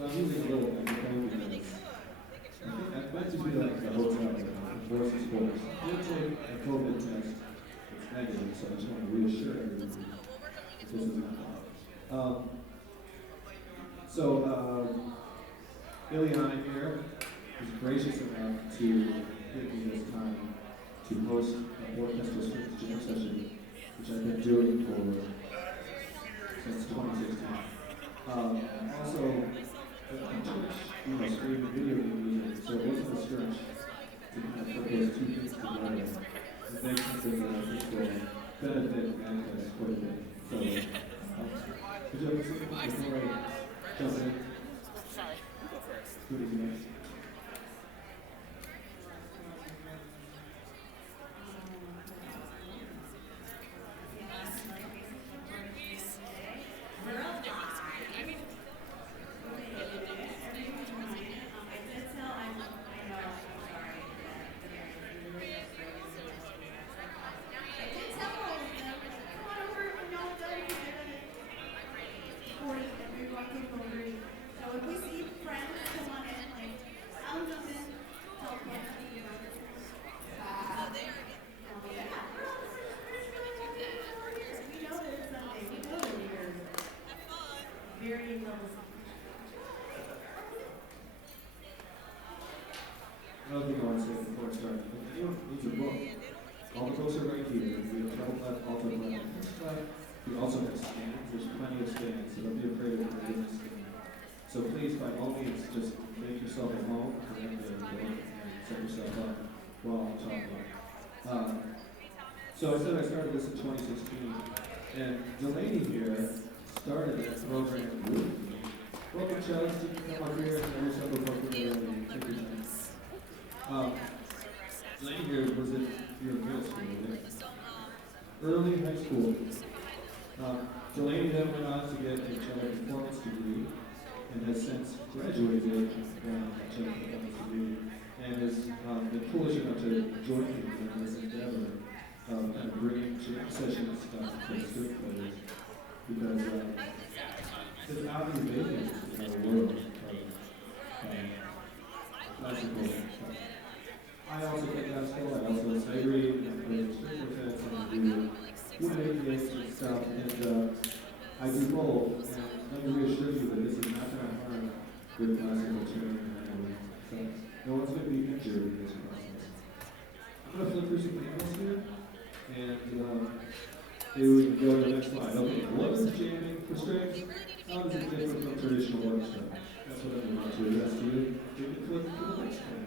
So I'm using a little microphone because I think that might just be like the hotel, voice is hoarse. I did take a COVID test. It's negative, so I just want to reassure everyone that this is not that. Ileana here was gracious enough to give me this time to host an orchestral strings jam session, which I've been doing since 2016. Also, the church, streaming video game music, so it wasn't a stretch to kind of put those two things together and make something that I think will benefit MAGFest quite a bit. So, would you like to say before I jump in? Sorry, you go first. Who do you next? Another thing I want to say before I start, if anyone needs a book, all the books are right here. We have treble clef, alto clef, and bass clef. We also have stands. There's plenty of stands, so don't be afraid of the business stand. So please, by all means, just make yourself at home and set yourself up while I'm talking. So I said I started this in 2016, and Delaney here started that program with me. Welcome, Chelsea. You can come up here and every single program. Delaney here was in your middle school, right? Early high school. Delaney then went on to get a cello performance degree and has since graduated from a cello performance degree and has been foolish enough to join me in this endeavor of kind of bringing jam sessions to the string players because it's not the amazing world of classical stuff. I also take classical, I also integrate and play string quartets and do wood bass and stuff, and I do both, and let me reassure you that this is not going to harm your classical training in any way. So no one's going to be injured in this process. I'm going to flip through some manuals here, and maybe we can go to the next slide. Okay, what is jamming for strings? How does it differ from traditional orchestra? That's what I'm about to address to you. We can flip to the next one.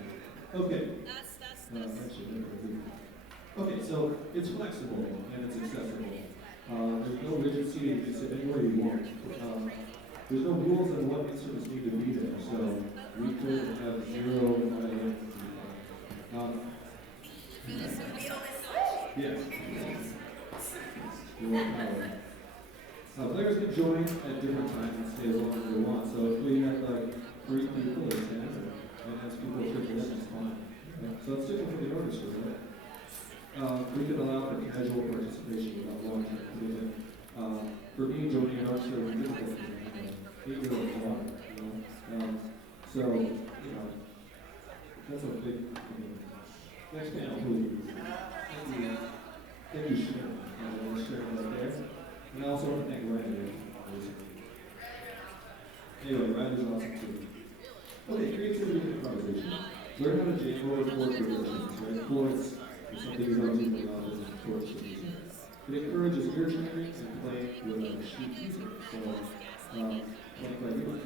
Okay. Okay, so it's flexible and it's accessible. There's no rigid seating, you can sit anywhere you want. There's no rules on what instruments need to be there, so we could have zero violin. Yes. Players can join at different times and stay as long as they want. So if we have like 3 people or 10, and as people trickle in, it's fine. So it's different from the orchestra, right? We can allow for casual participation without long-term commitment. For me, joining an orchestra was difficult for me. 8-year-old daughter, so, that's a big commitment. Next panel, please. Thank you, Sharon. Sharon right there. And I also want to thank Ryder. Anyway, Ryder's awesome too. Okay, creativity and improvisation. Learn how to jam or chord progressions, right? Chords is something you don't do very often in chords for music. It encourages ear training and playing with sheet music. So, playing by ear.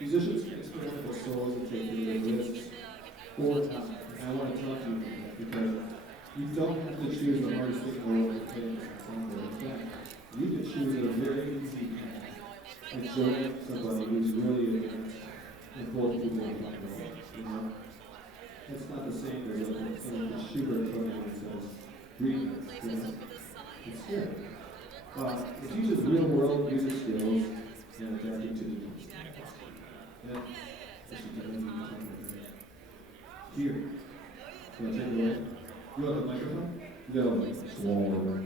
Musicians can experiment with solos and take their risks or not. And I want to talk to you about that because you don't have to choose the hardest thing in the world to play an ensemble. In fact, you can choose a very easy path and join somebody who's really advanced in both people in the world. It's not the same as a Schubert program that says, read this, It's scary. It teaches real-world music skills and adapting to new things. Yeah. Here. You want to take it away? You want the microphone? No, it's smaller.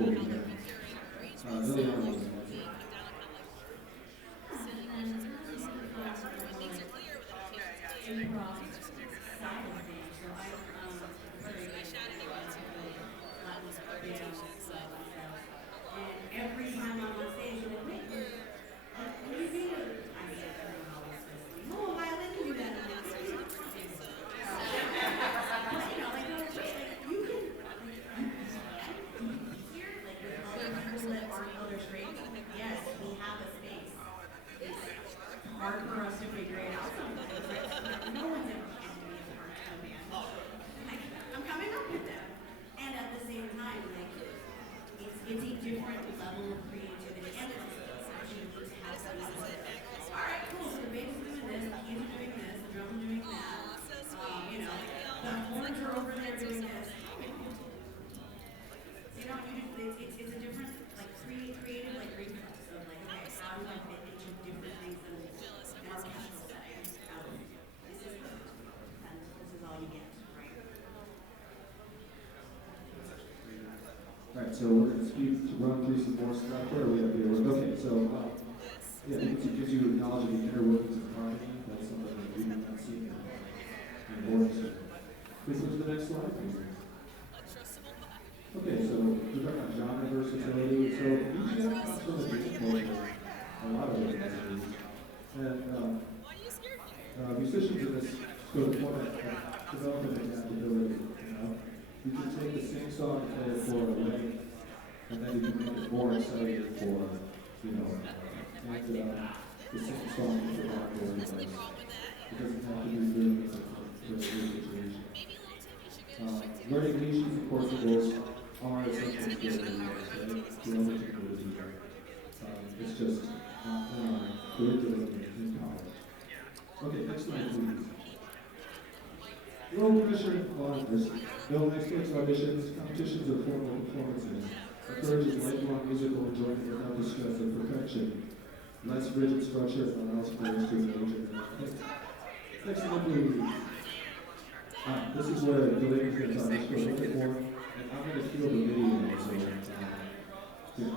Cool. Liliana was an answer. Improv side of things. So I'm very Latin stuff. And every time I'm on stage, I'm like, wait, what do you mean? I said, I don't know, it's just, oh, violin can do that. I'm like, what are you talking about? But, you know, like, you can, here, like, with other people that aren't other trained, yes, we have a space. It's hard for us to figure it out sometimes. Like, no one's ever handed me a part of a band. Like, I'm coming up with them. And at the same time, like, it's a different level of creativity. And it's actually you need to have somebody who's like, all right, cool, so the bass is doing this, the keys are doing this, the drums are doing that. You know, the horns are over there doing this. You know, it's a different, like, creative, like, reflex of, like, okay, how do I fit into different things in an orchestral setting? This is all you get, right? Alright, so we're going to run through some more stuff here. We have the okay, so yeah, it gives you knowledge of the inner workings of harmony. That's something that we have not seen in orchestra. Please move to the next slide, please. Okay, so we're talking about genre versatility. So each of comes from a different culture. A lot of it is. And musicians in this sort of format develop an adaptability. You know, you can take the same song and play it for a wedding, and then you can make it more exciting for, you know, the same song for the hardcore place. It doesn't have to be really for a situation. Learning niches and chordables are essential skills in the arts, right? The only thing to do. It's just not in our curriculum in college. Okay, next slide, please. Low pressure honors, no experts auditions, competitions or formal performances. Encourages lifelong musical enjoyment without the stress of perfection. Less rigid structure allows players to engage in their next slide, please. This is where the ladies get to audition a little bit more, and I'm going to feel the video, so yeah.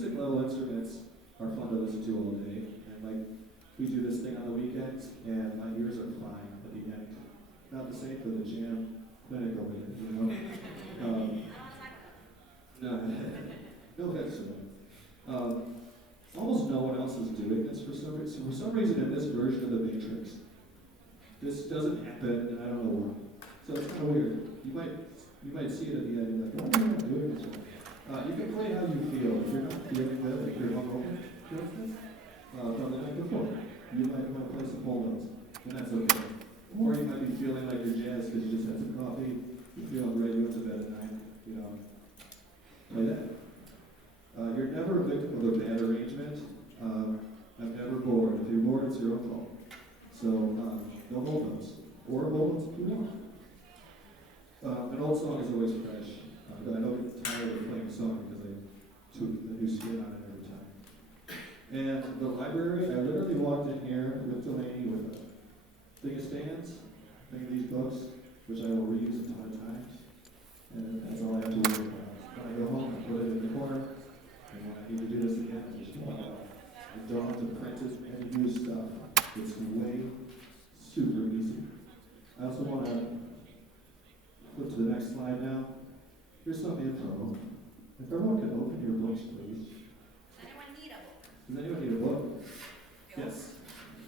acoustic level instruments are fun to listen to all day, and like we do this thing on the weekends, and my ears are fine at the end. Not the same for the jam clinic over there, you know. No, no offense to them. Almost no one else is doing this for some reason. For some reason, in this version of the Matrix, this doesn't happen, and I don't know why. So it's kind of weird. You might see it at the end, and you're like, why am I not doing this? You can play how you feel. If you're not feeling good, if you're hungover, for instance, from the night before, you might want to play some whole notes, and that's okay. Or you might be feeling like you're jazzed because you just had some coffee, you're feeling great, you went to bed at night, you know. Play that. You're never a victim of a bad arrangement. I'm never bored. If you're bored, it's your own fault. So, no hold notes. Or hold notes if you want. An old song is always fresh. I don't get tired of playing a song because I tweak the new spin on it every time. And the library, I literally walked in here with Delaney with a thing of stands, thing of these books, which I will reuse a ton of times. And that's all I have to worry about. When I go home, I put it in the corner. And when I need to do this again, I just pull it out. I don't have to print it and use stuff. It's way super easy. I also want to flip to the next slide now. Here's some info. If everyone can open your books, please. Does anyone need a book? Does anyone need a book? Yes.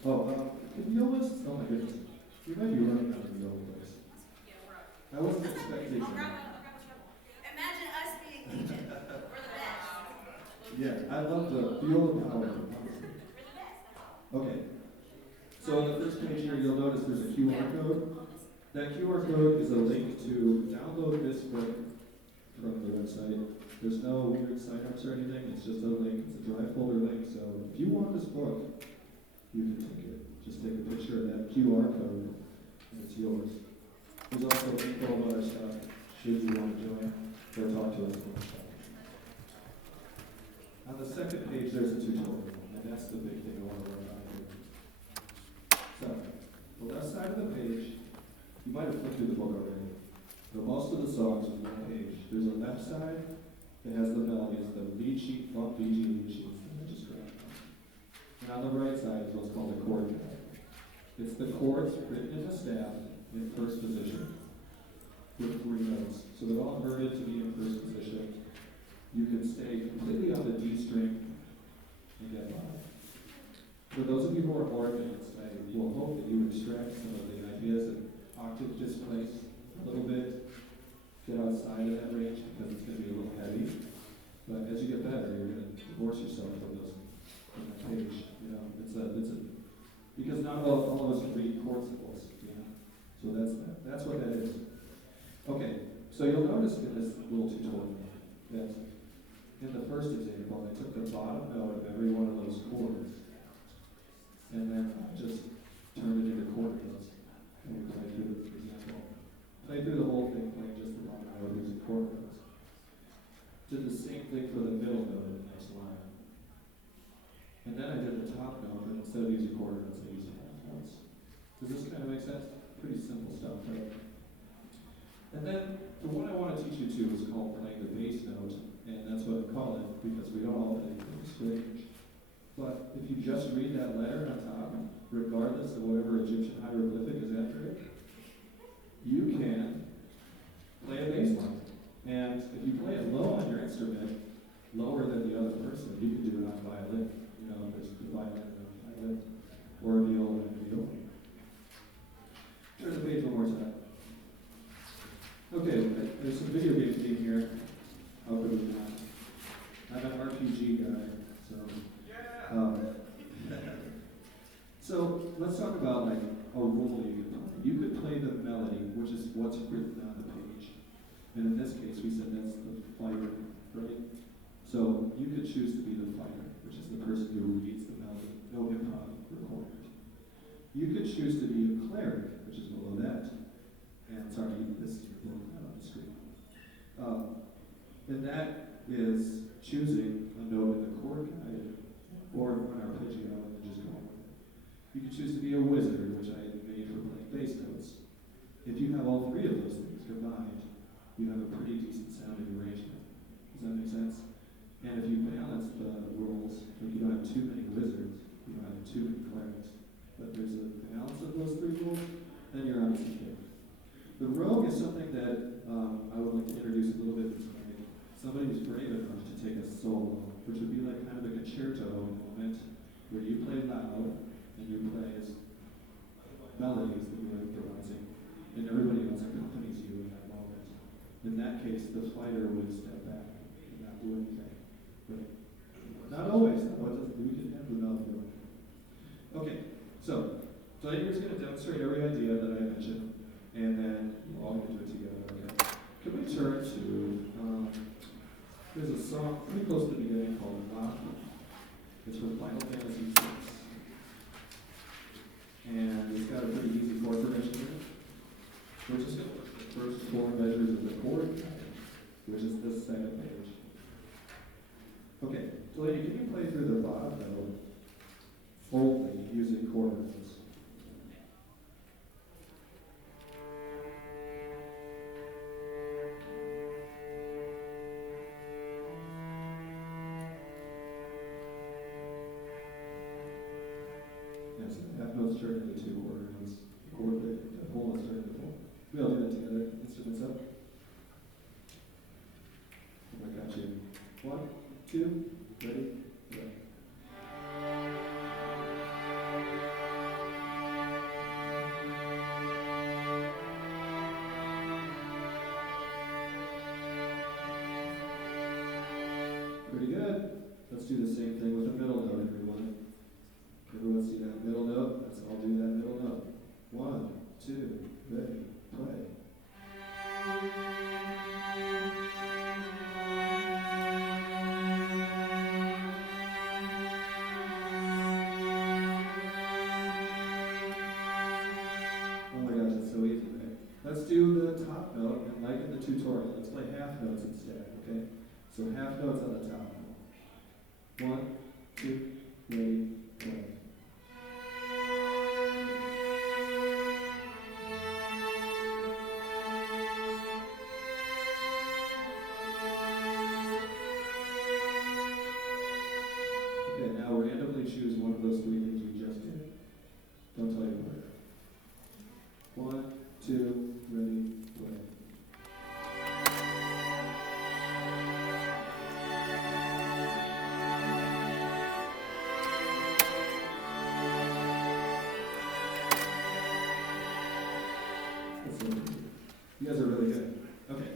Oh, can you list? Oh my goodness. You might be running out of the old place. Yeah, we're up. I wasn't expecting I'll grab that. it. Imagine us being Egypt. We're the best. Yeah, I love the old power. Honestly. We're the best. Okay. So on the first page here, you'll notice there's a QR code. That QR code is a link to download this book from the website. There's no weird sign-ups or anything. It's just a link. It's a dry folder link. So if you want this book, you can take it. Just take a picture of that QR code, and it's yours. There's also info about our stuff, should you want to join or talk to us about stuff. On the second page, there's a tutorial, and that's the big thing I want to work on here. So, the left side of the page, you might have flipped through the book already, but most of the songs are one page. There's a left side that has the melodies, the lead sheet, funk, BG lead sheets that I just grabbed. And on the right side is what's called a chord guide. It's the chords written in the staff in first position with 3 notes. So they're all inverted to be in first position. You can stay completely on the D string and get by. For those of you who are organs, I will hope that you extract some of the ideas and octave displace a little bit, get outside of that range because it's going to be a little heavy. But as you get better, you're going to divorce yourself from that page. You know, because not all of us can read chord symbols. You know, so that's what that is. Okay, so you'll notice in this little tutorial that in the first example, I took the bottom note of every one of those chords, and then I just turned it into chord notes. And we play through the example. Play through the whole thing, playing just the bottom note using chord notes. Did the same thing for the middle note in the next line. And then I did the top note, but instead of using chord notes, I used half notes. Does this kind of make sense? Pretty simple stuff, right? And then the one I want to teach you to is called playing the bass note, and that's what I call it because we don't all play the strange. But if you just read that letter on top, regardless of whatever Egyptian hieroglyphic is after it, you can play a bass line. And if you play it low on your instrument, lower than the other person, you can do it on violin. You know, if there's a violin and a violin, or a viola and a viola. Turn the page one more time. Okay, there's some video game theme here. How could we not? I'm an RPG guy, so. So let's talk about like a role you could play. You could play the melody, which is what's written on the page. And in this case, we said that's the fighter, right? So you could choose to be the fighter, which is the person who reads the melody, no improv required. You could choose to be a cleric, which is below that. And sorry, this is your book, not on the screen. And that is choosing a note in the chord guide or an arpeggio and just going with it. You could choose to be a wizard, which I made for playing bass notes. If you have all 3 of those things combined, you have a pretty decent sounding arrangement. Does that make sense? And if you balance the have too many wizards, you don't have too many clerics. But there's a balance of those three rules, then you're on a scale. The rogue is something that I would like to introduce a little bit this morning. Somebody who's brave enough to take a solo, which would be like kind of a concerto moment where you play loud and you play as melodies that you're improvising, and everybody else accompanies you in that moment. In that case, the fighter would step back and not do anything. But not always. We can have the melody. Okay, so Delaney's going to demonstrate every idea that I mentioned, and then we're all going to do it together. Okay. Can we turn to there's a song pretty close to the beginning called Rock. It's from Final Fantasy VI. And it's got a pretty easy chord progression in it. We're just going to look at the first four measures of the chord pattern, which is this second page. Okay, Delaney, can you play through the bottom note only using chord notes? Yes, half notes turn into two quarter notes, whole notes turn into four. We all do that together. Instruments up. I got you. 1, 2, ready, go. Pretty good. Let's do the same thing with the middle note, everyone. Everyone see that middle note? Let's all do that middle note. 1, 2, ready, play. Oh my gosh, it's so easy, right? Let's do the top note, and like in the tutorial, let's play half notes instead, okay? So half notes on the top. 1, 2, ready, play. Okay, now randomly choose one of those three things we just did. Don't tell your partner. 1, 2, ready, play. You guys are really good. Okay.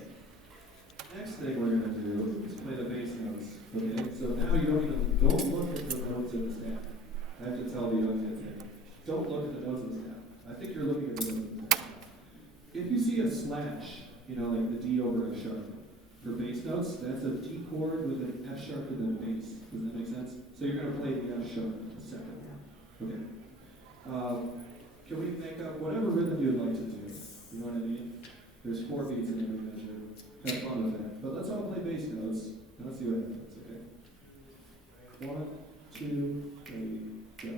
Next thing we're going to do is play the bass notes. Okay? So now you don't look at the notes in the staff. I have to tell the young kids here. Don't look at the notes in the staff. I think you're looking at the notes in the staff. If you see a slash, like the D over F sharp, for bass notes, that's a D chord with an F sharp and then a bass. Does that make sense? So you're going to play the F sharp the second. Okay. Can we make up whatever rhythm you'd like to do? You know what I mean? There's 4 beats in every measure. Have fun with that. But let's all play bass notes, and let's see what happens, okay? 1, 2, 3, go.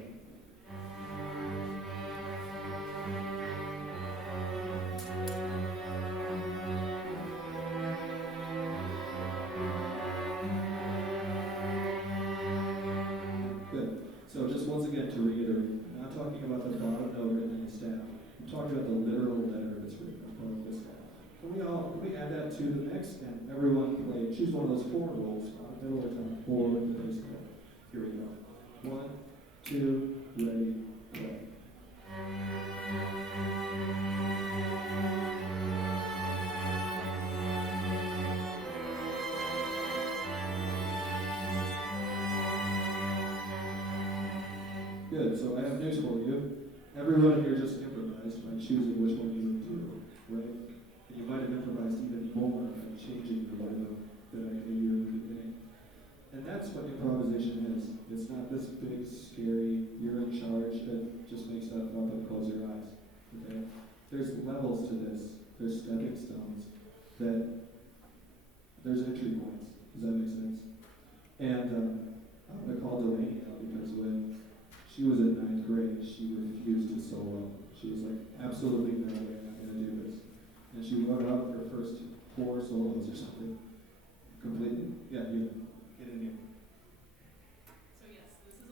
Good. So just once again to reiterate, I'm not talking about the bottom note written in the staff. I'm talking about the literal letter that's written on the staff. Can we add that to the mix and everyone play, choose one of those 4 rolls, middle or top, 4 with the bass note. Here we go. 1, 2, ready, play. Good, so I have news for you. Everyone here just improvised by choosing which one you would do, right? And you might have improvised even more by changing the rhythm that I gave you in the beginning. And that's what improvisation is. It's not this big, scary, you're in charge that just makes stuff up and close your eyes, okay? There's levels to this. There's stepping stones. There's entry points. Does that make sense? And I'm going to call Delaney out because when she was in 9th grade, she refused to solo. She was like, absolutely no way, I'm not going to do this. And she wrote out her first 4 solos or something. Completely? Yeah, you get in here. So yes, this is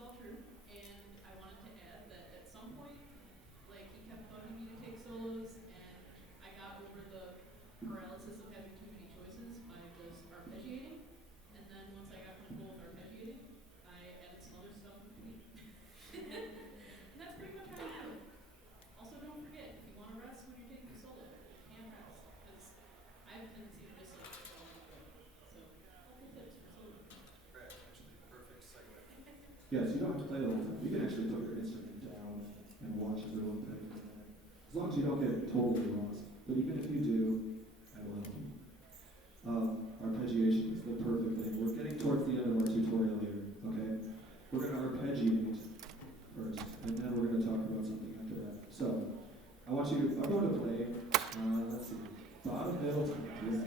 Yes, you don't have to play the whole time. You can actually put your instrument down and watch everyone play. As long as you don't get totally lost. But even if you do, I will help you. Arpeggiation is the perfect thing. We're getting towards the end of our tutorial here, okay? We're going to arpeggiate first, and then we're going to talk about something after that. So, I'm going to play, let's see, bottom, middle, top, yes,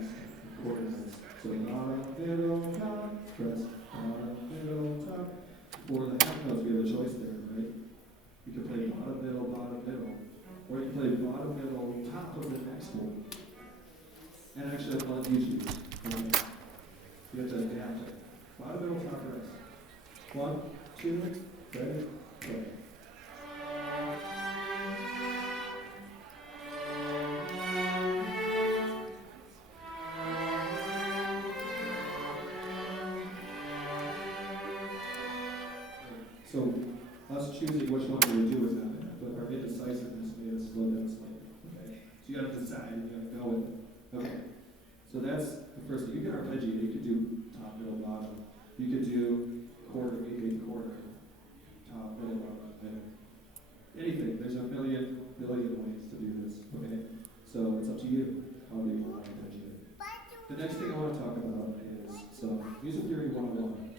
chord notes. So bottom, middle, top, press, bottom, middle, top. For the half notes, we have a choice there, right? You can play bottom, middle, or you can play bottom, middle, top of the next one. And actually, I'll let you choose. Okay. You have to adapt it. Bottom, middle, top, rest. 1, 2, ready, play. So, us choosing which one we would do is not bad, but our indecisiveness made us slow down slightly. Okay? So you gotta decide, you gotta go with it. Okay. So that's the first thing. You can arpeggiate, you could do top, middle, bottom. You could do quarter, eighth quarter, top, middle, bottom, middle. Anything. There's a billion ways to do this. Okay? So it's up to you how you want to arpeggiate. The next thing I want to talk about is some music theory 101.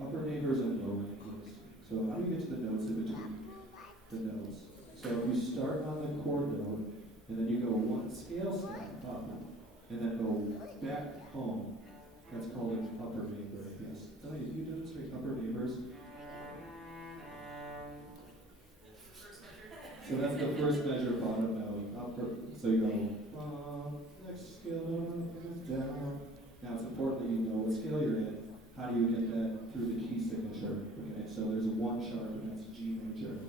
Upper neighbors and lower neighbors. So how do you get to the notes in between the notes? So if you start on the chord note, and then you go one scale step up, and then go back home, that's called an upper neighbor. Yes. Tell me, can you demonstrate upper neighbors? So that's the first measure, bottom note, upper. So you go, next scale note, down. Now it's important that you know what scale you're in. How do you get that through the key signature? Okay, so there's one sharp, and that's G major.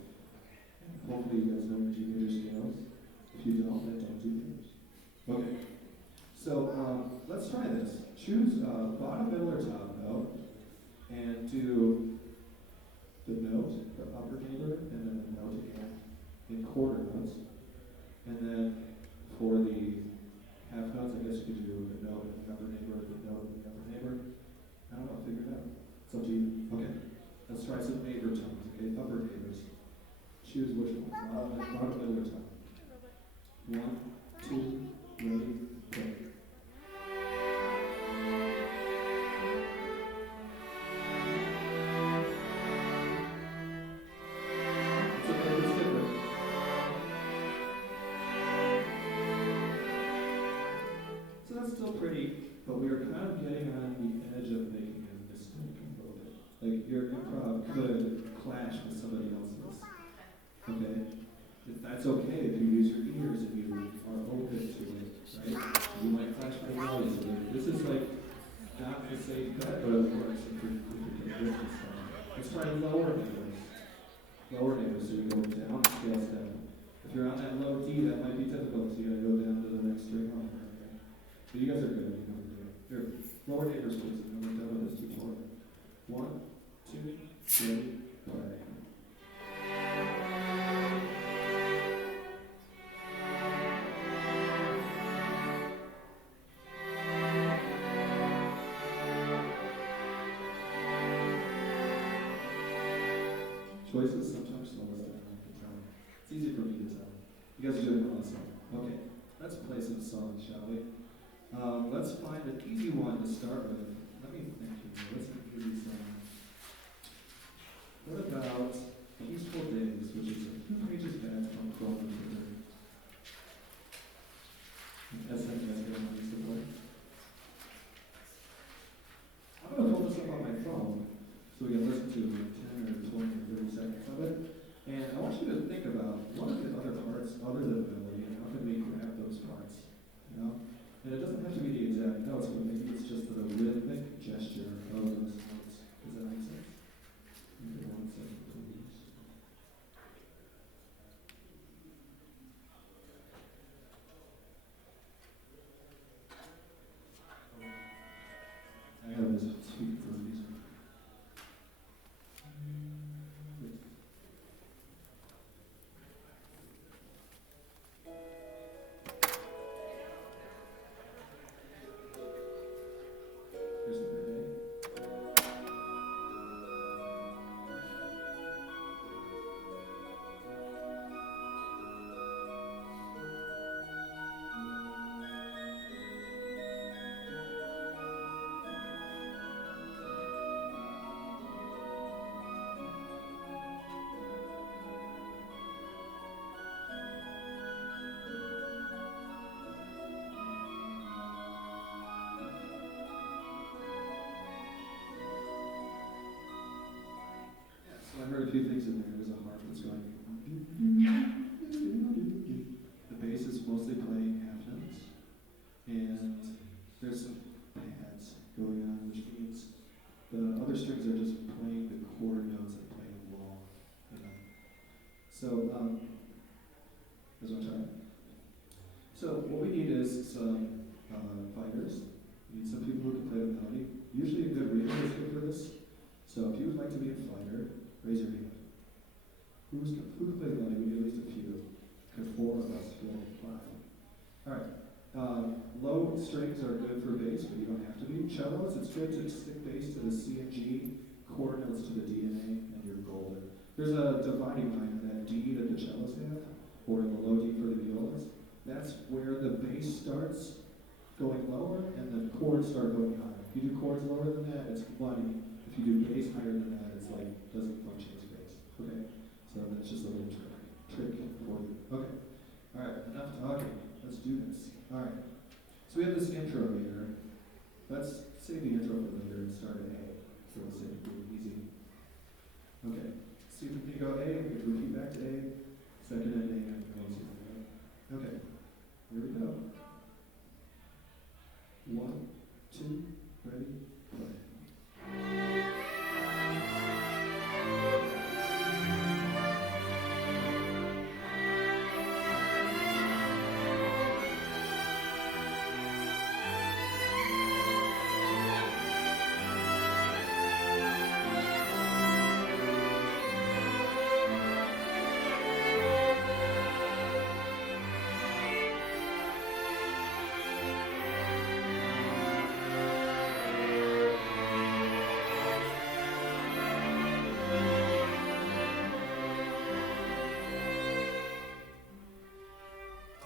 And hopefully you guys know your G major scales. If you don't, then don't do yours. Okay, so let's try this. Choose bottom, middle, or top note, and do the note, the upper neighbor, and then the note again in quarter notes. And then for the half notes, I guess you could do the note in the upper neighbor, the note in the upper neighbor. I don't know, figure it out. It's up to you. Okay. Let's try some neighbor tones, okay? Upper neighbors. Choose which one. Bottom, middle, or top. 1, 2, ready, play. It's okay, it's different. So that's still pretty, but we are kind of getting on the edge of making a mistake a little bit. Like your improv could clash with somebody else's. Okay? That's okay if you use your ears and you are open to it, right? You might clash with the noise a little. This is like not a safe bet, but of course if you're taking risks. Let's try lower neighbors. Lower neighbors, so you go down a scale step. If you're on that low D, that might be difficult, so you gotta go down to the next string on. Okay? But you guys are good. You know what you're doing. Here, lower neighbors, please. And we're done with this tutorial. 1, 2, 3, play. Choices sometimes slow us down, I can tell. It's easy for me to tell. You guys are doing awesome. Okay, let's play some songs, shall we? Let's find an easy one to start with. Let me think here. What's an easy song? What about Peaceful Days, which is a few pages back from Chrome Computer? SNS going to use the play. I'm going to pull this up on my phone so we can listen to 10 or 20 or 30 seconds of it. And I want you to think about what are the other parts other than the melody and how can we grab those parts, you know? And it doesn't have to be the exact notes, but maybe it's just the rhythmic gesture of those notes. Does that make sense? Give me 1 second, please. is some fighters. We need some people who can play the melody. Usually a good radio is good for this. So if you would like to be a fighter, raise your hand. Who can play the melody? We need at least a few. Okay, 4 of us. 4, 5. All right. Low strings are good for bass, but you don't have to be. Cellos, it's good to stick bass to the C and G, chord notes to the D and A, and you're golden. There's a dividing line in that D that the cellos have, or in the low D for the violas. That's where the bass starts going lower and the chords start going higher. If you do chords lower than that, it's money. If you do bass higher than that, it's like, doesn't function as bass. Okay? So that's just a little trick for you. Okay. All right, enough talking. Let's do this. All right. So we have this intro here. Let's save the intro for later and start at A. So we'll say it easy. Okay. See if we can go A, we can repeat back to A, second and A, and amazing, right? Okay. Here we go. 1, 2, ready, play.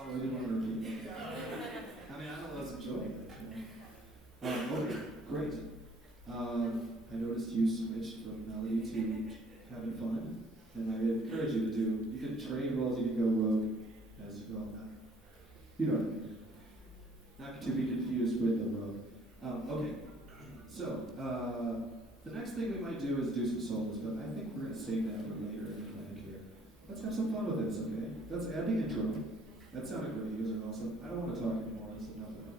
I didn't want to repeat that. I mean, I don't know what's enjoying it. Okay, great. I noticed you switched from melody to having fun, and I encourage you to do. You can trade roles, you can go rogue as well. You know what I mean. Not to be confused with the rogue. Okay, so the next thing we might do is do some solos, but I think we're going to save that for later in the clinic here. Let's have some fun with this, okay? Let's add the intro. That sounded great, you guys are awesome. I don't want to talk anymore, that's enough of it.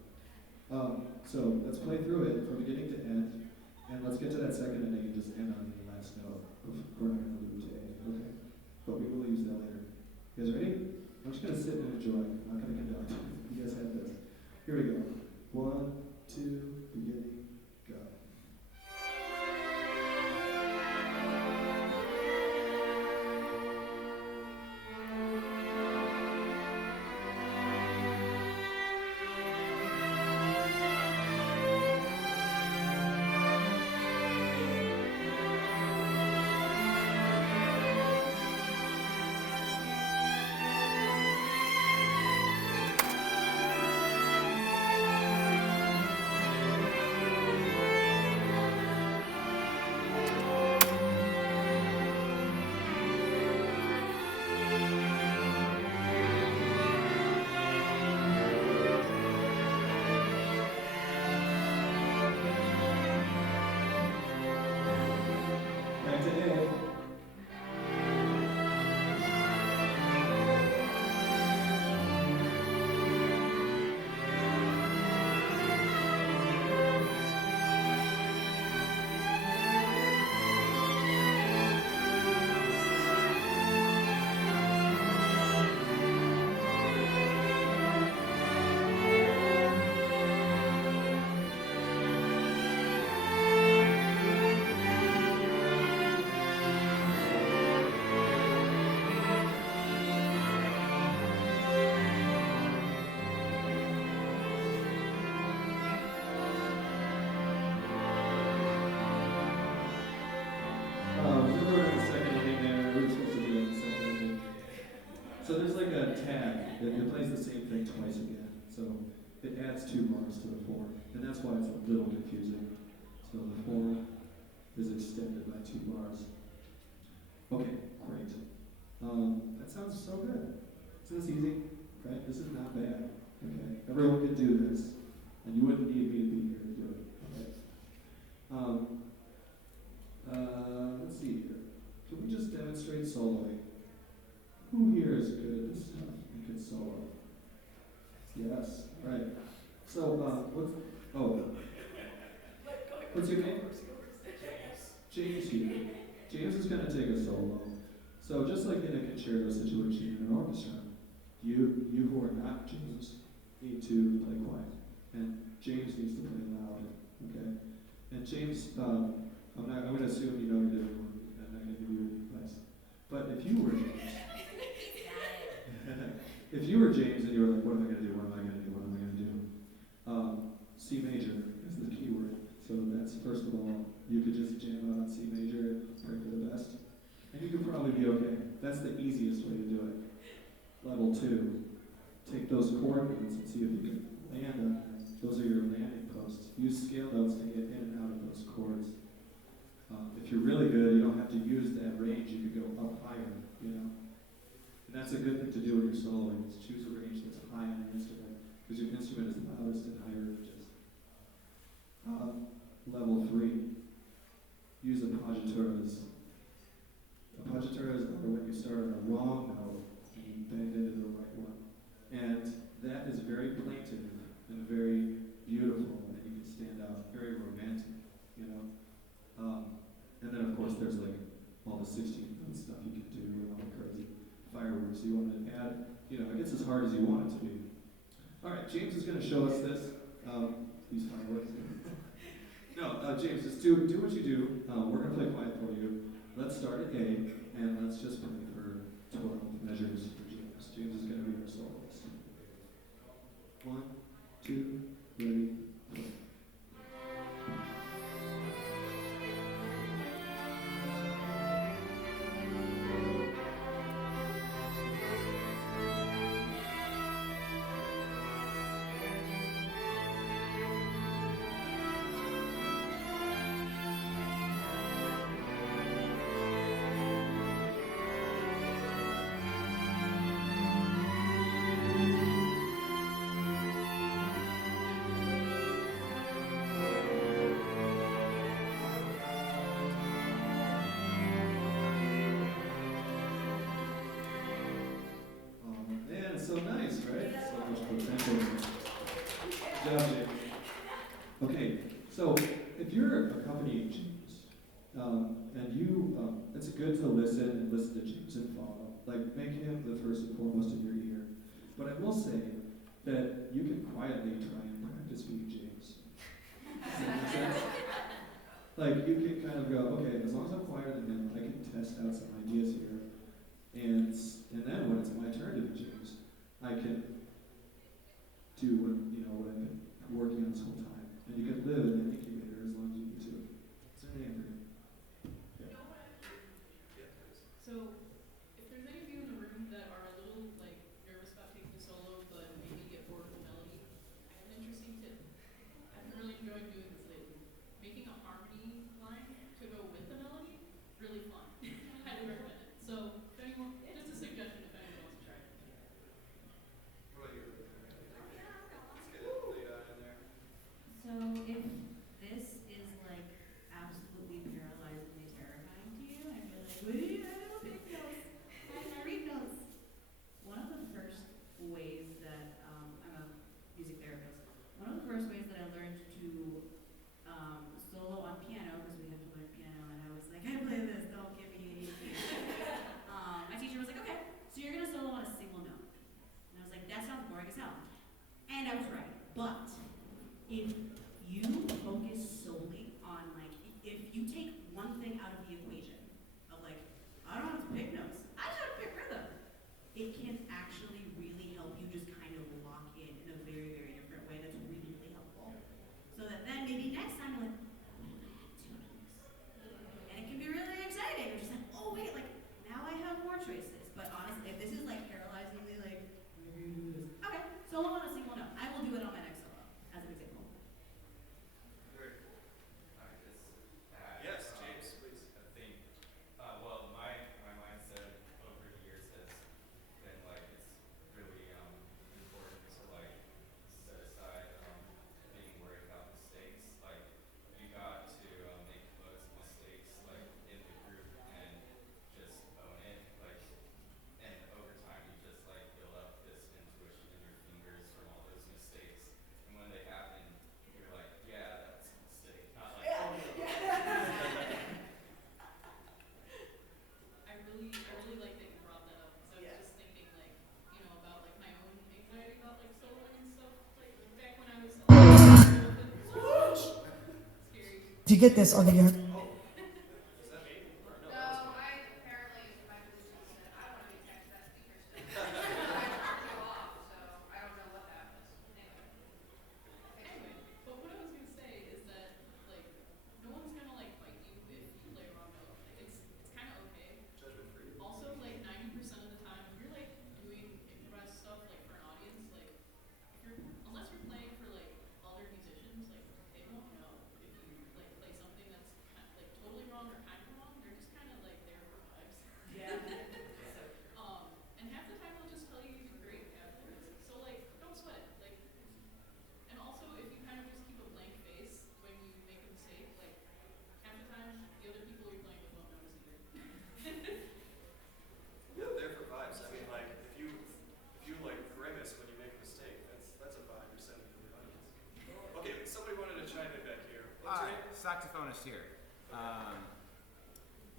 So let's play through it from beginning to end, and let's get to that second and then just end on the last note. We're not going to move to A, okay? But we will use that later. You guys ready? I'm just going to sit and enjoy. I'm not going to conduct. You guys have this. Here we go. 1, 2, beginning, go. Back to A. So there's like a tag that it plays the same thing twice again. So it adds 2 bars to the 4, and that's why it's a little confusing. So the 4 is extended by 2 bars. Okay, great. That sounds so good. Isn't this easy? Right? This is not bad. Okay, everyone can do this, and you wouldn't need me to be here to do it. Okay. Let's see here. Can we just demonstrate soloing? Who here is good at this stuff and can solo? Yes, right. So, what's your name? James here. James is going to take a solo. So just like in a concerto situation in an orchestra, you who are not James, need to play quiet, and James needs to play loud. Okay, and James, I'm going to assume you know you're doing one. I'm not going to give you any advice. But if you were James, if you were James and you were like, what am I going to do? What am I going to do? What am I going to do? C major is the key word. So that's, first of all, you could just jam out on C major and pray for the best. And you could probably be okay. That's the easiest way to do it. Level 2, take those chord notes and see if you can land on them. Those are your landing posts. Use scale notes to get in and out of those chords. If you're really good, you don't have to use that range. You could go up higher, you know. And that's a good thing to do when you're soloing, is choose a range that's high on your instrument, because your instrument is loudest in higher ranges. Level 3, use appoggiaturas. Appoggiaturas are when you start on a wrong note and you bend into the right one. And that is very plaintive and very beautiful, and you can stand out, very romantic, you know. And then of course there's like all the 16-note stuff you can do and all the crazy fireworks you want to add. You know, it gets as hard as you want it to be. All right, James is going to show us this. These fireworks. No, James, just do what you do. We're going to play quiet for you. Let's start at A, and let's just play for 12 measures for James. James is going to be our soloist. 1, 2, ready, play. Man, it's so nice, right? So much potential. Good job, James. Okay, so if you're accompanying James, and you, it's good to listen to James and follow. Like, make him the first and foremost in your ear. But I will say that you can quietly try and practice being James. Does that make sense? Like, you can kind of go, okay, as long as I'm quieter than him, I can test out some ideas here. And then when it's my turn to be James, I can do what I've been working on this whole time. And you can live in an incubator as long as you need to. Is there an answer? Yeah. So, if there's any of you in the room that are a little like nervous about taking a solo, but maybe get bored of the melody, I have an interesting tip. I've been really enjoying doing this lately. Making a harmony line to go with the melody, really fun. Highly recommend it. So, if anyone, just a suggestion if anyone wants to try it. What about you? Let's get it laid out in there. So if this is like absolutely paralyzingly terrifying to you, and you're like, wait, I don't pick notes, I read notes. One of the first ways that I'm a music therapist. One of the first ways that I learned to solo on piano, because we have to learn piano, and I was like, I play this, don't give me ADHD. My teacher was like, okay, so you're gonna solo on a single note. And I was like, that sounds boring as hell. And I was right, but if you focus solely on like, if you take one thing out of the equation of like, I don't have to pick notes, I just have to pick rhythm, it can actually really help you just kind of lock in a very, very different way that's really, really helpful. So that then maybe next time you're like, what if I had two of these? And it can be really exciting. You're just like, oh wait, like now I have more choices. But honestly, if this is like paralyzingly like, maybe you do this. Okay, solo on a single note. I will do it on my next solo, as an example. Very cool. I just add, Yes, James, please. I think, well, my mindset over the years has been like, it's really To get this, I'll give you. Anyway, but what I was gonna say is that like no one's gonna like fight you if you play a wrong note. Like it's kind of okay. Judgment free. Also, like 90% of the time, if you're like doing improvised stuff like for an audience, like if you're unless you're playing for like other musicians, like they won't know if you like play something that's like totally wrong or kind of wrong. They're just kind of like there for vibes. Yeah. And half the time they'll just tell you you did great afterwards. So like don't sweat. Like and also if you kind of just keep a blank face when you make a mistake, like half the time the other people you're playing with won't notice either. Yeah, there for vibes. I mean, like if you like grimace when you make a mistake, that's a vibe you're sending to the audience. Okay, somebody wanted to chime in back here. What's your Hi, name? saxophonist here.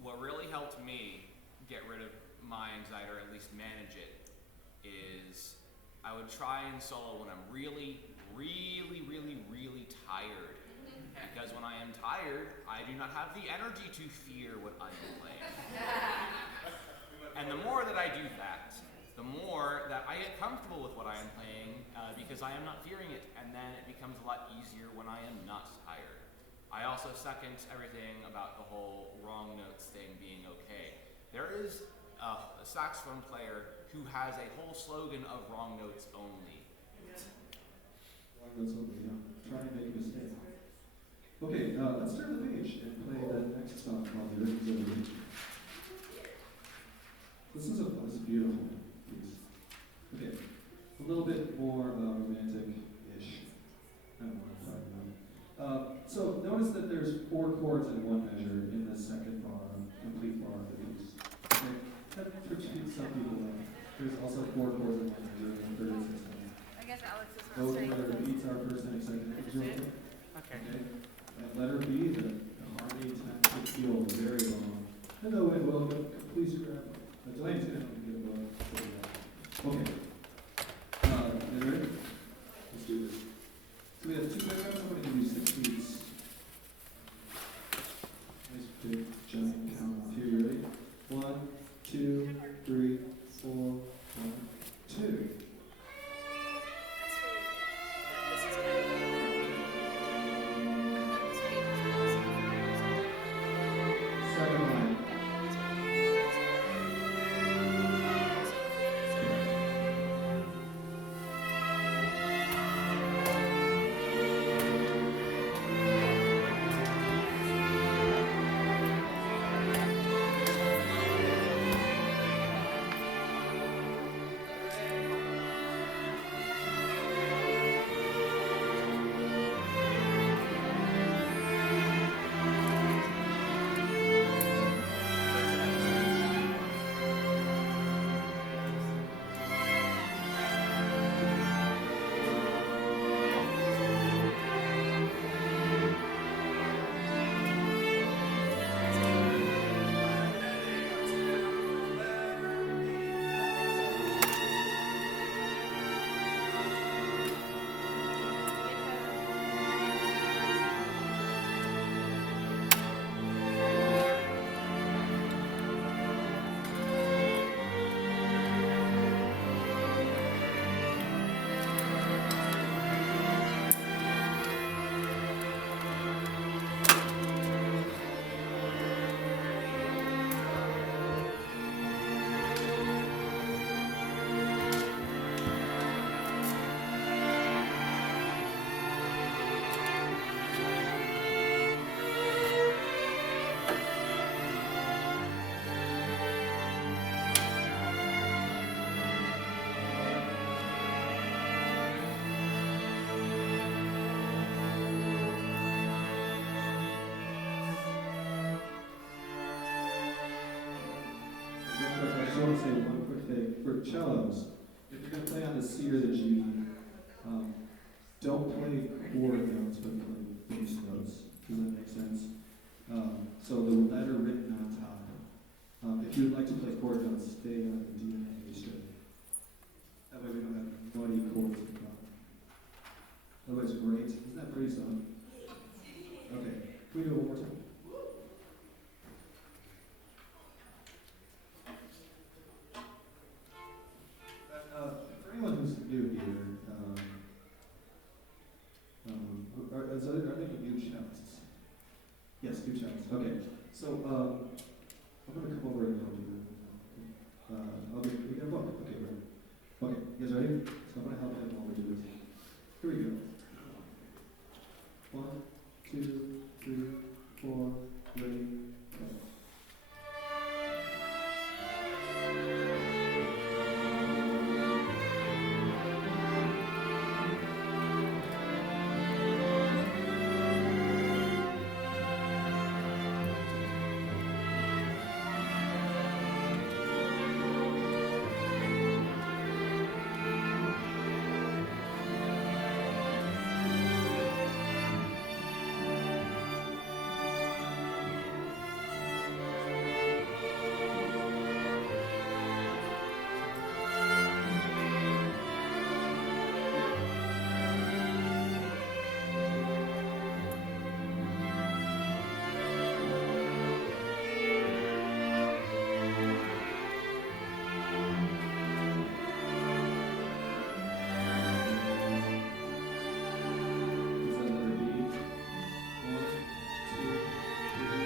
What really helped me get rid of my anxiety, or at least manage it, is I would try and solo when I'm really, really, really, really tired. Because when I am tired, I do not have the energy to fear what I'm playing. And the more that I do that, the more that I get comfortable with what I am playing, because I am not fearing it, and then it becomes a lot easier when I am not tired. I also second everything about the whole wrong notes thing being okay. There is a saxophone player who has a whole slogan of wrong notes only. Wrong notes only, yeah. Try and make a mistake. Okay, let's turn the page and play the next song called The Rhythms of the Week. This is beautiful piece. Okay, a little bit more romantic-ish. I don't know what I'm talking about. So notice that there's 4 chords in one measure in the second bar, complete bar of the piece. Okay, that treats some people well. There's also 4 chords in one measure in the third and sixth one. I guess Alex is not Both saying letter B's are first and second. Is you okay? Okay. And letter B, the harmony tends to feel very long. Hello and welcome. Please grab. Delaney's gonna help me get a book. Okay. You ready? Let's do this. So we have 2 backgrounds. I'm going to give you 6 beats. Nice big giant count off here. You ready? 1, 2, 3, 4, 1, 2. Second line. I just want to say one quick thing. For cellos, if you're going to play on the C or the G, don't play chord notes, but play bass notes. Does that make sense? So the letter written on top. If you would like to play chord notes, stay on the D and A string. That way we don't have muddy chords in the bottom. Otherwise, great. Isn't that pretty song? Okay, we do You guys ready? So I'm gonna help him while we do this. Here we go. 1, 2, 3, 4, ready, go. Is that another beat? 1, 2, 3.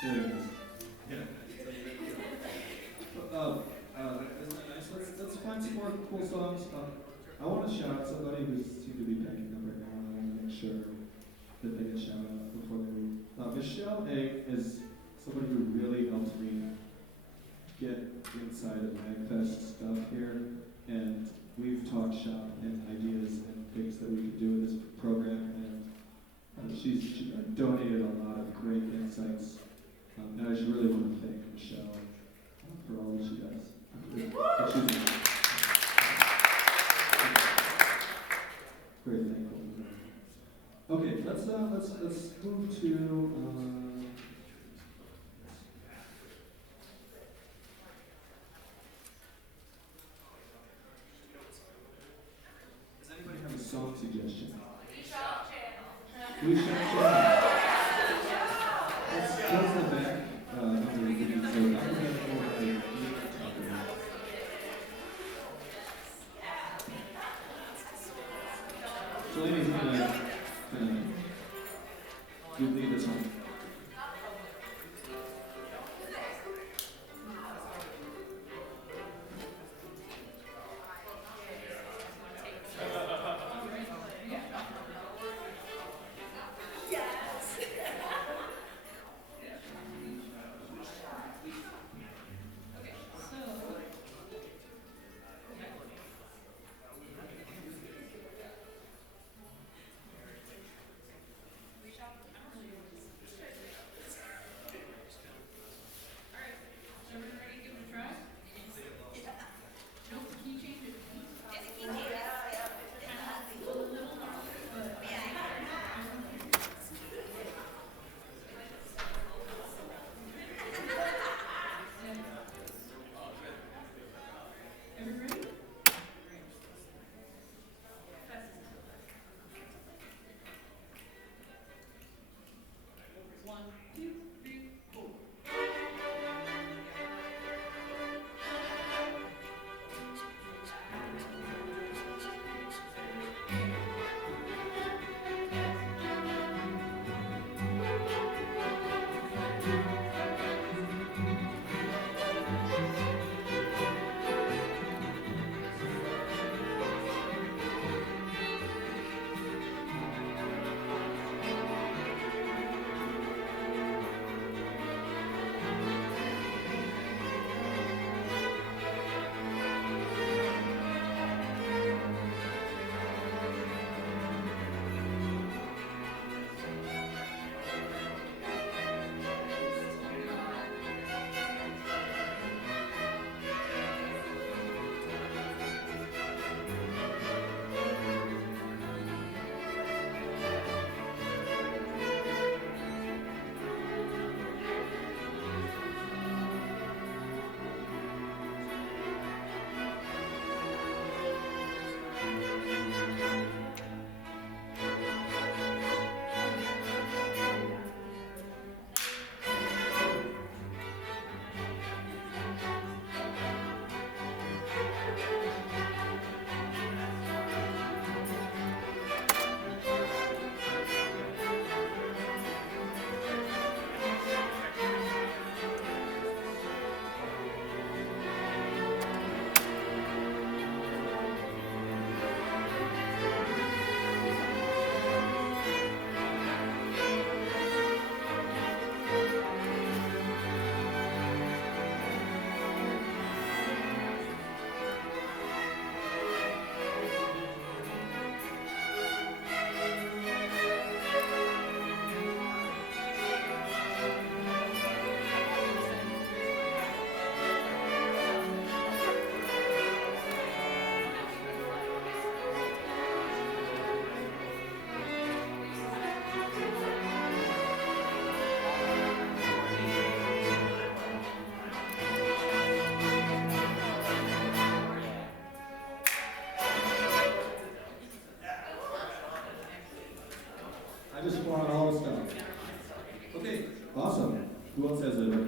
There it is. Yeah. Isn't that nice? Let's find some more cool songs. I want to shout out somebody who seemed to be packing up right now. I want to make sure that they get shout out before they leave. Michelle A is somebody who really helped me get inside of MAGFest stuff here, and we've talked shop and ideas and things that we could do with this program, and she donated a lot of great insights. And I just really want to thank Michelle for all that she does. And she's very thankful. Okay, let's move to does anybody have a song suggestion? We shall channel. Let's close the back number of things. So I'm going to go ahead Delaney's gonna you lead us on.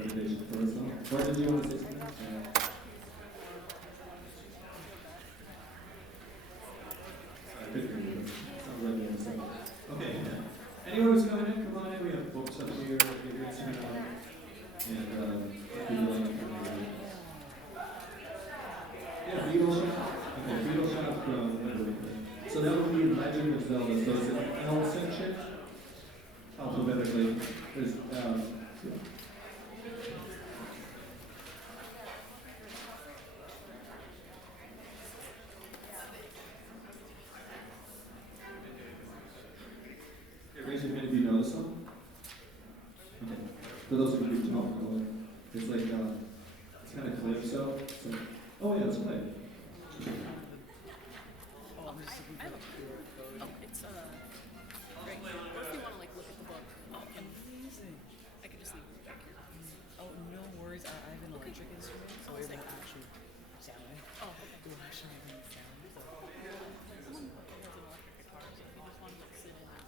recommendation for us. What did you want to say? I couldn't hear you. Sounds like you had something. Okay. Anyone who's coming in, come on in. We have books up here. Get your instrument out. And if you'd like to come in. Yeah, Beetle Shop. Okay, Beetle Shop from Wembley. So that would be Legend of Zelda. So it's an L section. Alphabetically. There's, raise your hand if you know this song. Okay. For those who can talk about it, it's like, it's kind of calypso. So, oh yeah, let's play it. Oh, it's great. Or if you want to like look at the book, amazing. I could just leave it back here. Oh, no worries. I have an electric instrument, so it will actually sound it. Oh, okay. It will actually make it sound. So. Someone has an electric guitar, so if you just want to like sit in and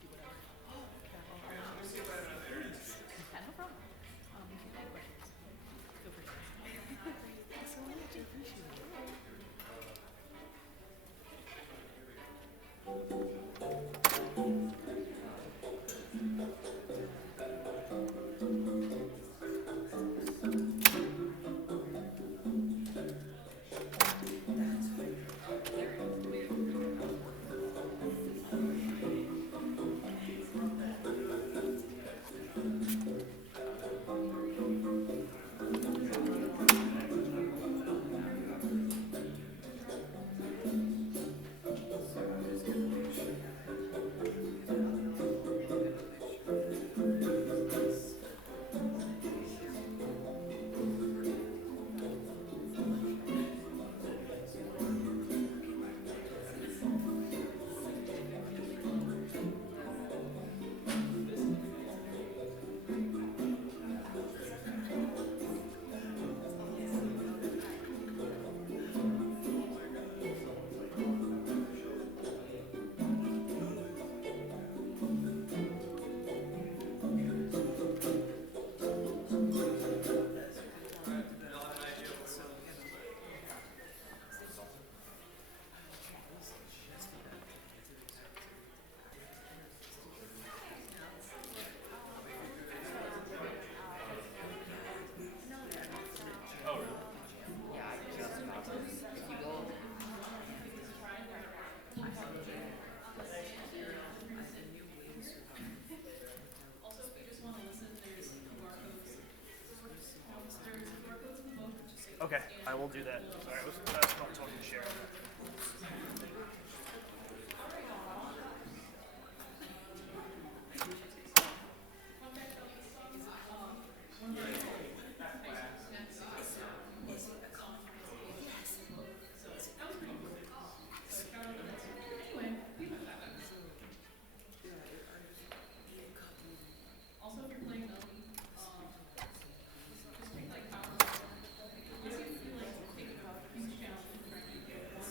do whatever. Yeah, no problem. If you have any questions, feel free to ask. Thanks so much. I appreciate it. Also, if you just want to listen, there's QR codes. There's QR codes in the book. Okay, I will do that. Sorry, I was not talking to Sharon. Anyway, also if you're playing melody, just take like power. Once you feel like taking a huge challenge and trying to get one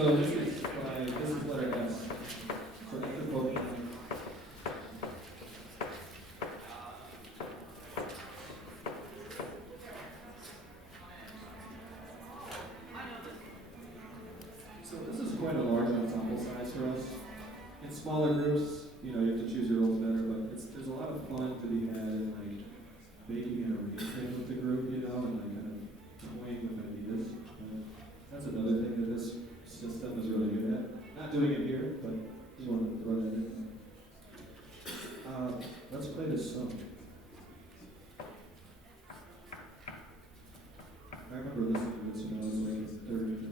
So this is letter S. So after both. So this is quite a large ensemble size for us. In smaller groups, you know, you have to choose your roles better, but there's a lot of fun to be had in like making an arrangement with the group, you know, and like kind of toying with ideas. That's another thing that this system is really good at. Not doing it here, but just wanted to throw that in. Let's play this song. I remember listening to this when I was like in third grade.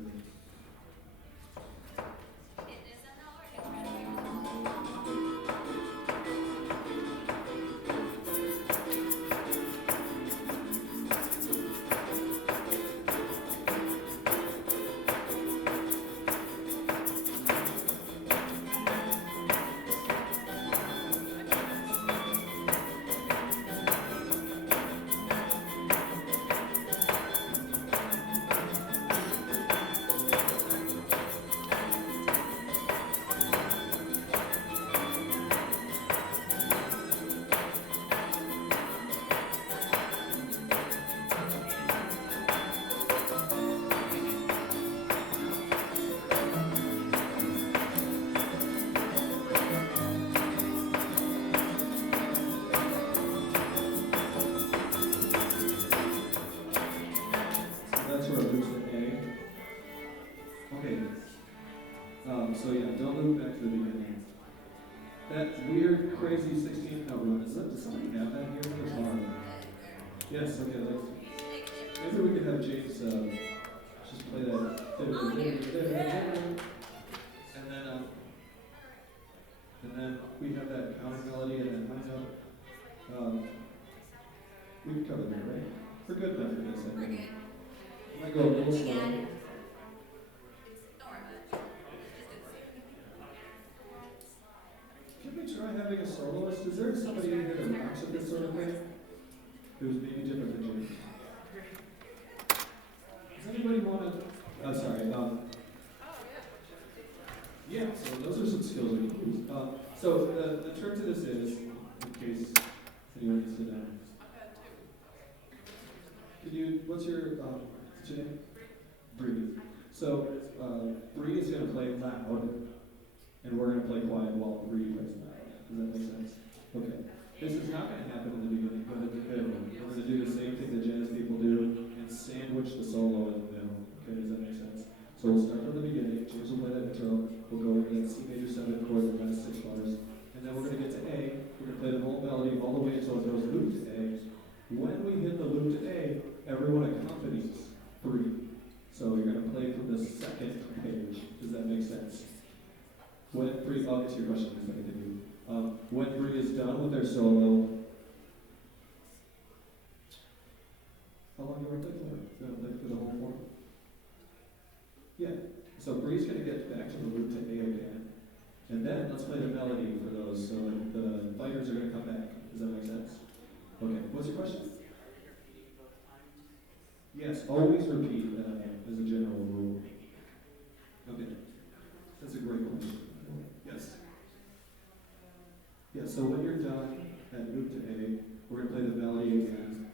That's where it moves to A. Okay. So yeah, don't loop back to the beginning. That weird, crazy 16th note run, does somebody have that here in the bar? Yes, okay, maybe we could have James just play that. And then we have that counting melody and then high note. We can cover that, right? We're good enough for this, I think. I might go a little slow. Can we try having a soloist? Is there somebody in here that rocks at this sort of thing? Who's maybe different than James? Does anybody want to? Oh, sorry. Yeah, so those are some skills we can use. So the trick to this is, in case anyone needs to know. Could you, what's your name? Bree. So Bree is going to play loud, and we're going to play quiet while Bree plays loud. Does that make sense? Okay. This is not going to happen in the beginning, but in the middle. We're going to do the same thing that jazz people do and sandwich the solo in the middle. Okay, does that make sense? So we'll start from the beginning. James will play that intro. We'll go into that C major 7 chord, the last 6 bars. And then we're going to get to A. We're going to play the whole melody all the way until it goes loop to A. When we hit the loop to A, everyone accompanies Bree. So you're going to play from the second page. Does that make sense? When Bree, I'll get to your question in a second. When Bree is done with their solo, how long do you want to play for? You want to play for the whole form? Yeah. So Bree's going to get back to the loop to A again. And then let's play the melody for those. So the fighters are going to come back. Does that make sense? Okay. What's your question? Yes, always repeat as a general rule. Okay. That's a great question. Yes. Yeah, so when you're done at loop to A, we're going to play the melody again,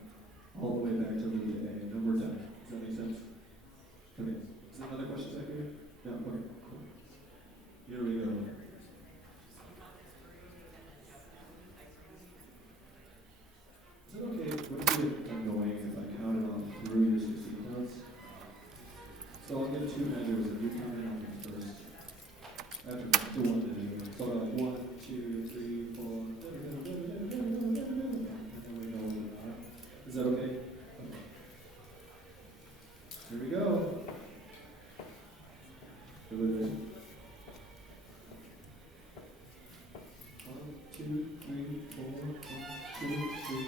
all the way back to loop to A, and then we're done. Does that make sense? Okay. Is there another question back here? No? Okay, cool. Here we go. Is it okay? Would it be annoying if I counted on through your 16 notes? So I'll give 2 measures and you count in on them first. After the 1 measure. So I'll go like 1, 2, 3, 4, and then we go over that. Is that okay? Okay. Here we go. Here we go. 1, 2, 3, 4, 1, 2, 3.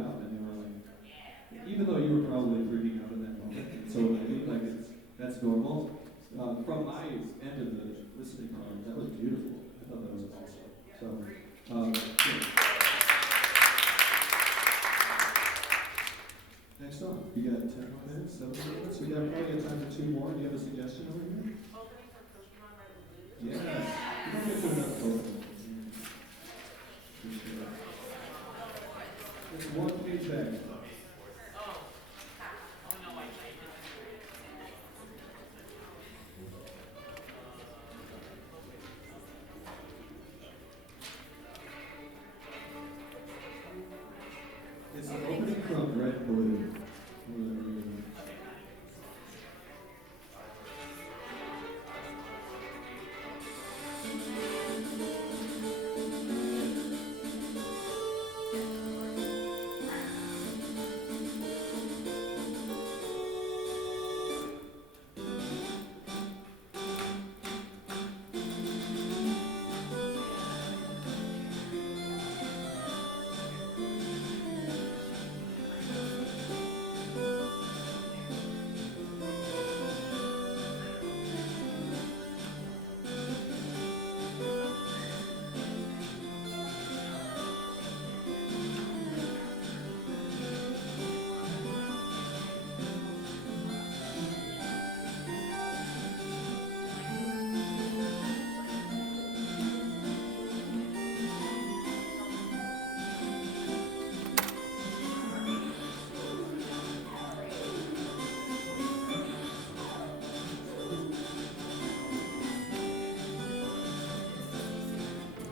out, and they were like, even though you were probably freaking out in that moment, so like that's normal. From my end of the listening part, that was beautiful. I thought that was awesome. So, yeah. Next on, we got 10 more minutes, 7 more minutes. We got probably got time for 2 more. Do you have a suggestion over here? Opening for Pokemon Red and Blue. Yes. You don't get to enough open. For sure. It's one page back. It's the opening from Red and Blue.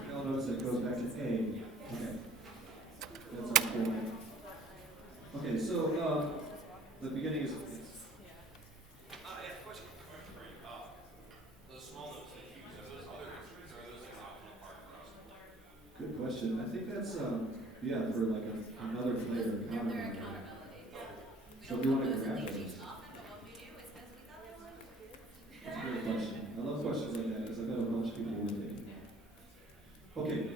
You'll notice it goes back to A. Okay. That's our chord. Okay, so the beginning is. Yeah, question for you. Those small notes that you use, are those other instruments or are those like an optional part for us? Good question. I think that's yeah, for like another player. Counter melody. So if you want to grab those. That's a great question. I love questions like that because I bet a bunch of people would think. Okay.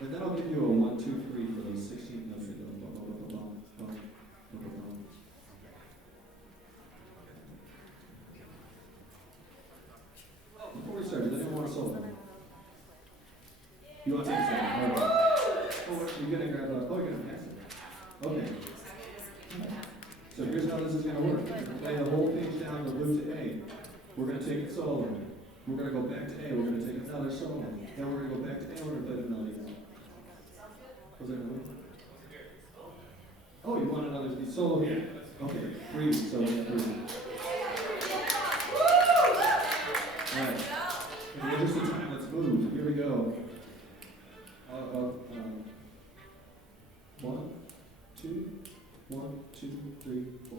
And then I'll give you a 1, 2, 3 for those 16 notes that go bum, bum, bum, bum, bum, bum, bum, bum. Before we start, does anyone want a solo? You want to take a solo? All right. Oh, you're gonna grab a. Oh, you're gonna pass it. Okay. So here's how this is gonna work. We're gonna play the whole page down the loop to A. We're going to take it solo. We're going to go back to A. We're going to take another solo. Then we're going to go back to A. We're going to play the melody. Was that another? Oh, you want another solo here? Okay, 3. So 3. All right. In the interest of time, let's move. Here we go. 1, 2, 1, 2, 3, 4.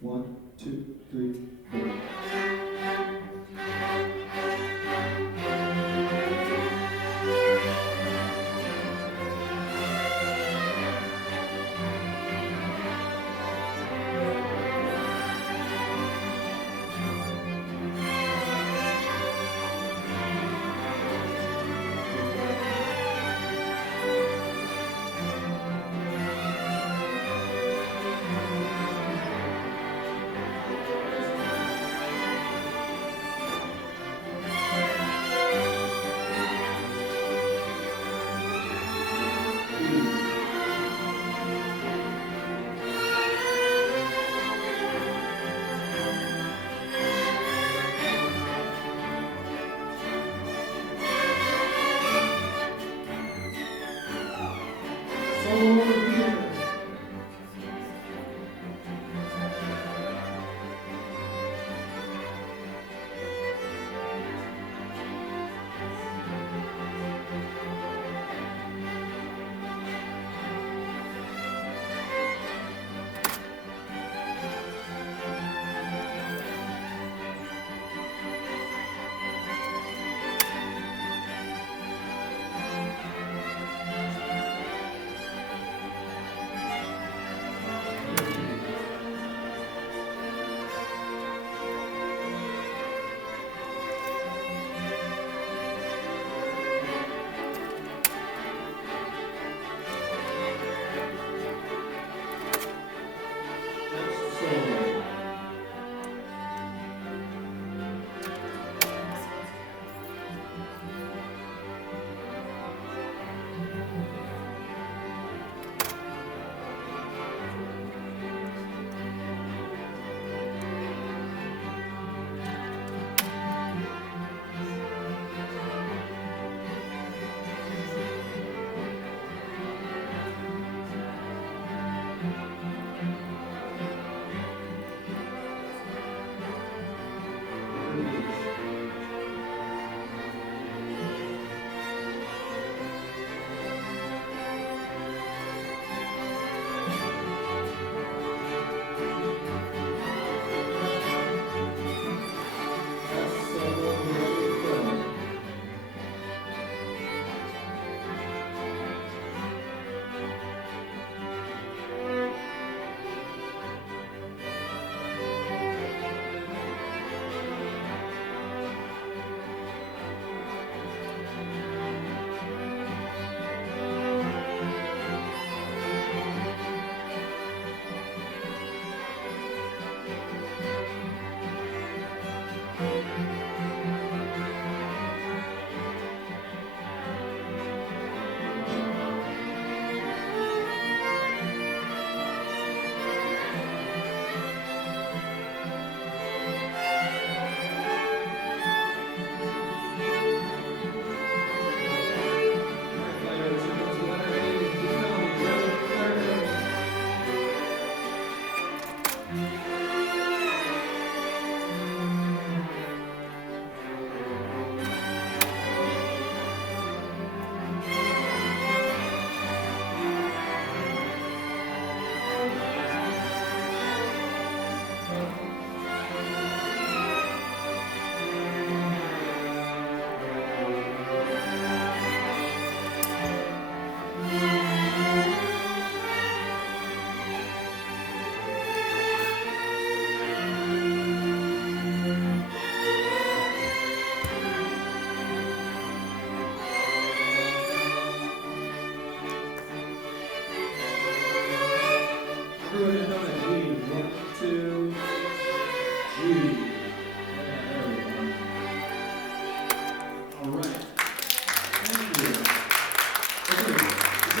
One, two, three, four.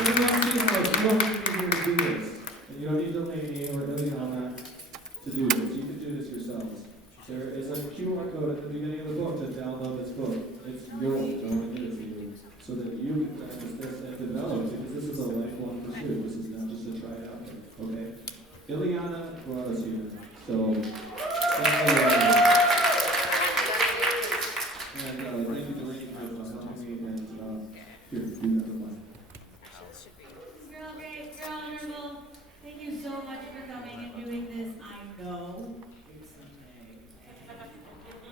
Everyone see how it's real easy to do this. And you don't need Delaney or Liliana to do this. You can do this yourselves. There is a QR code at the beginning of the book to download this book. It's yours. I want to give it to you so that you can practice this and develop, because this is a lifelong pursuit. This is not just a try out thing. Okay? Ileana brought us here. So, thank you. And thank you, Delaney, for helping me. And here, do that one. You're all great, you're honorable. Thank you so much for coming and doing this. I know it's Sunday.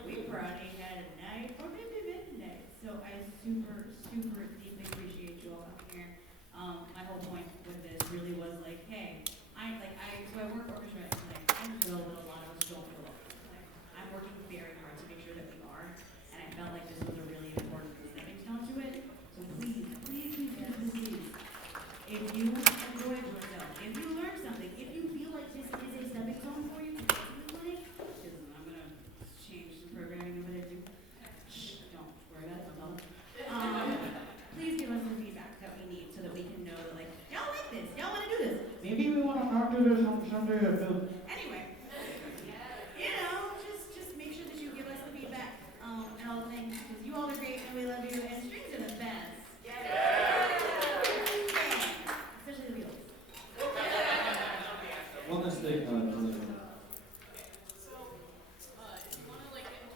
We probably had a night or maybe midnight. So I super deeply appreciate you all coming here. My whole point with this really was like, hey, so I work orchestra, and like, I know that a lot of us don't feel like I'm working very hard to make sure that we are, and I felt like this was a really important stepping stone to it. So please, if you enjoyed yourself, if you learned something, if you feel like this is a stepping stone for you, because I'm gonna change some programming over there too. Shh, don't worry about it, don't tell them. Please give us the feedback that we need so that we can know that, like, y'all like this, y'all want to do this. Maybe we want to not do this on Sunday or anyway, you know, just make sure that you give us the feedback and all the things, because you all are great and we love you, and strings are the best. Especially the wheels. One last thing,